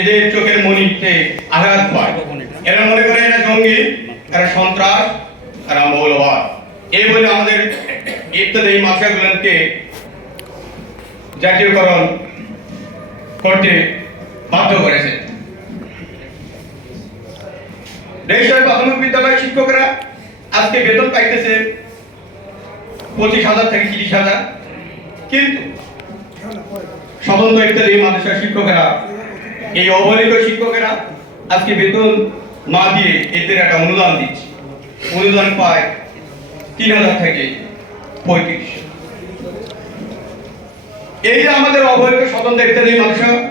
এদের চোখের মনিতে আঘাত পায়। এরা মনে করে এরা জঙ্গি এরা সন্ত্রাস এরা মৌলবাদ। এই বলে আমাদের ইত্যাদি এই মাদ্রাসাগুলোকে জাতীয়করণ করতে বাধ্য করেছে। দেশের প্রাথমিক বিদ্যালয়ের শিক্ষকরা আজকে বেতন পাইতেছে পঁচিশ হাজার থেকে তিরিশ হাজার। কিন্তু স্বতন্ত্র ইত্যাদি মাদ্রাসার শিক্ষকেরা এই অবহেলিত শিক্ষকেরা আজকে বেতন না দিয়ে এদের একটা অনুদান দিচ্ছে। অনুদান পায় তিন হাজার থেকে পঁয়ত্রিশ। এই যে আমাদের অবহেলিত স্বতন্ত্র ইত্যাদি মাদ্রাসা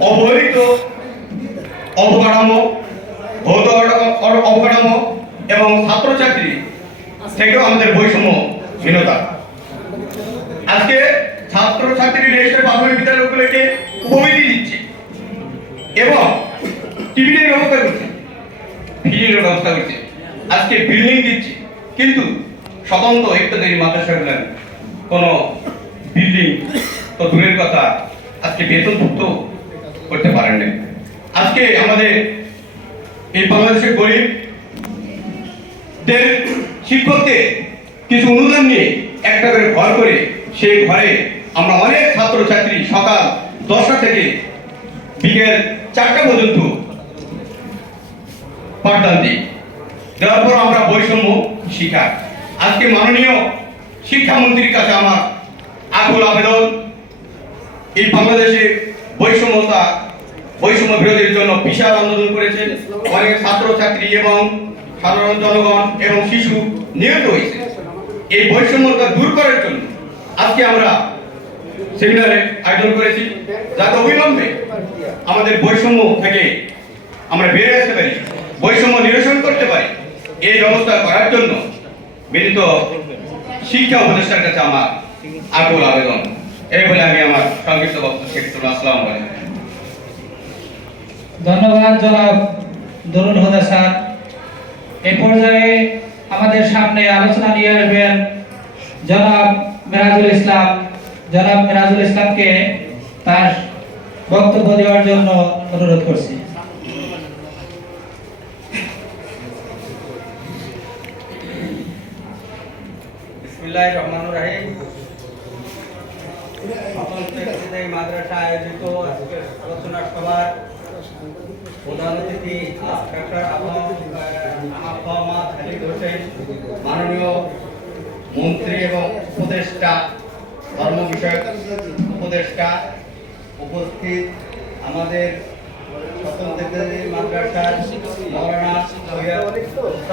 অবহেলিত অবকাঠামো, ভৌত অবকাঠামো- এবং ছাত্রছাত্রী থেকেও আমাদের বৈষম্য হীনতা। আজকে ছাত্রছাত্রী দেশের প্রাথমিক বিদ্যালয়গুলোকে ফিল্ডের ব্যবস্থা করছে। আজকে বিল্ডিং দিচ্ছে। কিন্তু স্বতন্ত্র ইত্যাদি মাদ্রাসাগুলো কোনো বিল্ডিং তো দূরের কথা আজকে বেতনভুক্ত করতে পারেন না আজকে আমাদের এই বাংলাদেশের গরিব দের শিক্ষকদের কিছু অনুদান নিয়ে একটা করে ঘর করে সেই ঘরে আমরা অনেক ছাত্রছাত্রী সকাল দশটা থেকে বিকেল চারটা পর্যন্ত পাঠদান দিই। দেওয়ার পর আমরা বৈষম্য শিকার আজকে মাননীয় শিক্ষামন্ত্রীর কাছে আমার আকুল আবেদন, এই বাংলাদেশে বৈষম্যতা, বৈষম্য বিরোধীর জন্য বিশাল আন্দোলন করেছেন। অনেক ছাত্রছাত্রী এবং সাধারণ জনগণ এবং শিশু নিহত হয়েছে। এই বৈষম্যতা দূর করার জন্য আজকে আমরা সেমিনারে আয়োজন করেছি। যাতে অবিলম্বে আমাদের বৈষম্য থেকে আমরা বেরিয়ে আসতে পারি। বৈষম্য নিরসন করতে পারি, এই ব্যবস্থা করার জন্য বিনীত শিক্ষা উপদেষ্টার কাছে আমার আকুল আবেদন। এই বলে আমি আমার সংক্ষিপ্ত বক্তব্য শেষ করলাম। আসসালামু আলাইকুম। ধন্যবাদ জনাব দরুল হুদা স্যার। এই পর্যায়ে আমাদের সামনে আলোচনা নিয়ে আসবেন জনাব মেরাজুল ইসলাম। জনাব মেরাজুল ইসলামকে তার বক্তব্য দেওয়ার জন্য অনুরোধ করছি। বিসমিল্লাহির রহমানির রহিম। সকল মাদ্রাসা আয়োজিত আলোচনা সভার প্রধান অতিথি ডাক্তার আহমদ খালিদ হোসেন, মাননীয় মন্ত্রী এবং উপদেষ্টা, ধর্ম বিষয়ক উপদেষ্টা উপস্থিত আমাদের স্বতন্ত্র মাদ্রাসার মৌলানা